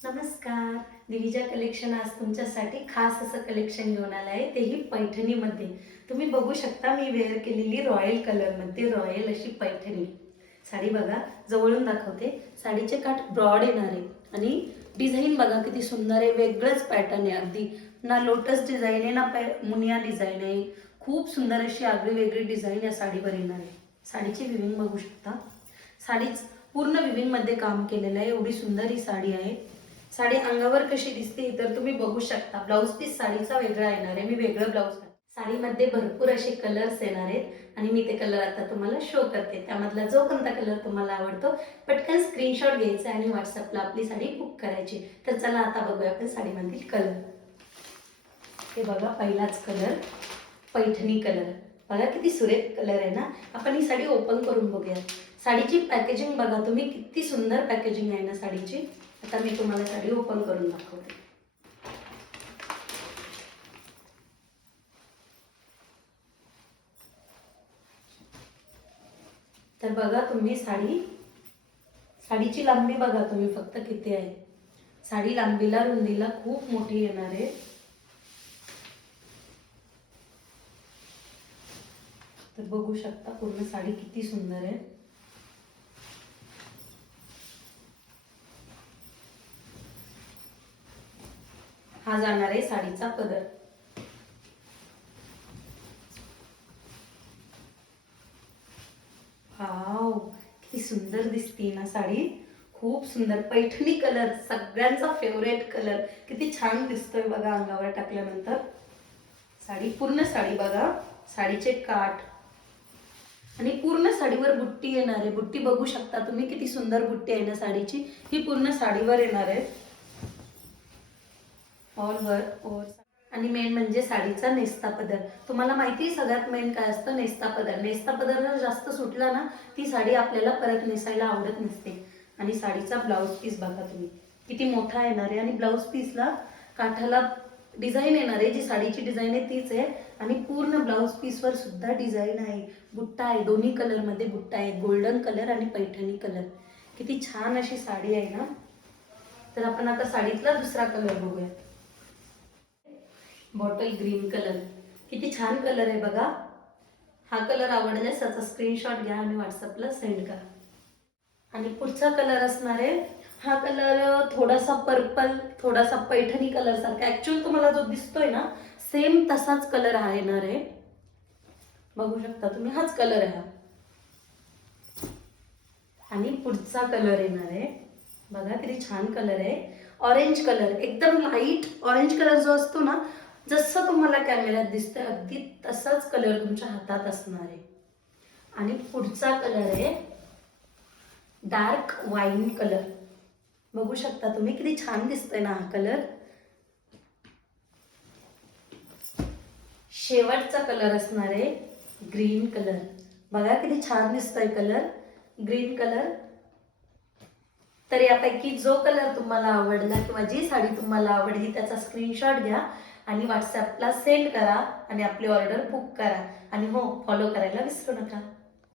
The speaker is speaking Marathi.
नमस्कार. दिविजा कलेक्शन आज तुमच्यासाठी खास असं कलेक्शन घेऊन आलं आहे. तेही पैठणीमध्ये. तुम्ही बघू शकता मी वेअर केलेली रॉयल कलरमध्ये रॉयल अशी पैठणी. साडी बघा जवळून दाखवते. साडीचे काठ ब्रॉड येणार आहे. आणि डिझाईन बघा किती सुंदर आहे. वेगळंच पॅटर्न आहे अगदी. ना लोटस डिझाईन आहे ना पॅ मुनिया डिझाईन आहे. खूप सुंदर अशी आगळी वेगळी डिझाईन या साडीवर येणार आहे. साडीची विविंग बघू शकता. साडीच पूर्ण विविंगमध्ये काम केलेलं आहे. एवढी सुंदर ही साडी आहे. साडी अंगावर कशी दिसते तर तुम्ही बघू शकता. ब्लाऊज पीस साडीचा वेगळा येणार आहे. मी वेगळं ब्लाऊज साडीमध्ये भरपूर असे कलर्स येणार आहेत आणि मी ते कलर आता तुम्हाला शो करते. त्यामधला जो कोणता कलर तुम्हाला आवडतो पटकन स्क्रीनशॉट घ्यायचा आणि व्हॉट्सअपला आपली साडी बुक करायची. तर चला आता बघूया आपण साडीमधील कलर हे बघा पहिलाच कलर पैठणी कलर बघा किती सुरेख कलर आहे ना. आपण ही साडी ओपन करून बघूया. साडीची पॅकेजिंग बघा तुम्ही किती सुंदर पॅकेजिंग आहे ना साडीची. आता मी तुम्हाला साडी ओपन करून दाखवते. तर बघा तुम्ही साडी साडीची लांबी बघा तुम्ही फक्त किती आहे. साडी लांबीला रुंदीला खूप मोठी येणार आहे. तर बघू शकता पूर्ण साडी किती सुंदर आहे. हा जाणार आहे साडीचा पदर. वाव किती सुंदर दिसते ना साडी. खूप सुंदर. पैठणी कलर सगळ्यांचा फेवरेट कलर. किती छान दिसतोय बघा अंगावर टाकल्यानंतर. साडी पूर्ण साडी बघा. साडीचे काठ. आणि पूर्ण साडीवर बुट्टी येणार आहे. बुट्टी बघू शकता तुम्ही किती सुंदर बुट्टी आहे ना साडीची. ही पूर्ण साडीवर येणार आहे. ऑलवर ओर आणि मेन म्हणजे साडीचा नेस्ता पदर. तुम्हाला माहिती आहे सगळ्यात मेन काय असतं? नेस्ता पदर. नेस्ता पदर जर जास्त सुटला ना ती साडी आपल्याला परत नेसायला आवडत नसते. आणि साडीचा ब्लाऊज पीस बघा तुम्ही. किती मोठा येणार आहे. आणि ब्लाऊज पीसला काठाला डिझाईन येणार आहे. जी साडीची डिझाईन आहे तीच आहे. आणि पूर्ण ब्लाऊज पीसवर सुद्धा डिझाईन आहे. बुट्टा आहे. दोन्ही कलरमध्ये बुट्टा आहे. गोल्डन कलर आणि पैठणी कलर किती छान अशी साडी आहे ना. तर आपण आता साडीतला दुसरा कलर बघूया. Bottle green colour. किती छान कलर आहे बघा. हा कलर आवडल्यास त्याचा स्क्रीनशॉट घ्या आणि व्हॉट्सअपला सेंड करा. आणि पुढचा कलर असणार आहे. हा कलर थोडासा पर्पल थोडासा पैठणी कलर सारखा. ऍक्च्युअल तुम्हाला जो दिसतोय ना सेम तसाच कलर हा येणार आहे. बघू शकता तुम्ही हाच कलर आहे आणि पुढचा कलर येणार आहे. बघा किती छान कलर आहे. Orange colour. एकदम लाइट ऑरेंज कलर जो असतो ना जसं तुम्हाला कॅमेऱ्यात दिसतं अगदी तसाच कलर तुमच्या हातात असणार आहे. आणि पुढचा कलर आहे डार्क वाईन कलर बघू शकता तुम्ही किती छान दिसतोय ना हा कलर शेवटचा कलर असणार आहे ग्रीन कलर बघा किती छान दिसतोय कलर ग्रीन कलर तर यापैकी जो कलर तुम्हाला आवडला किंवा जी साडी तुम्हाला आवडली त्याचा स्क्रीनशॉट घ्या. आणि व्हॉट्सॲपला सेंड करा आणि आपली ऑर्डर बुक करा. आणि हो फॉलो करायला विसरू नका.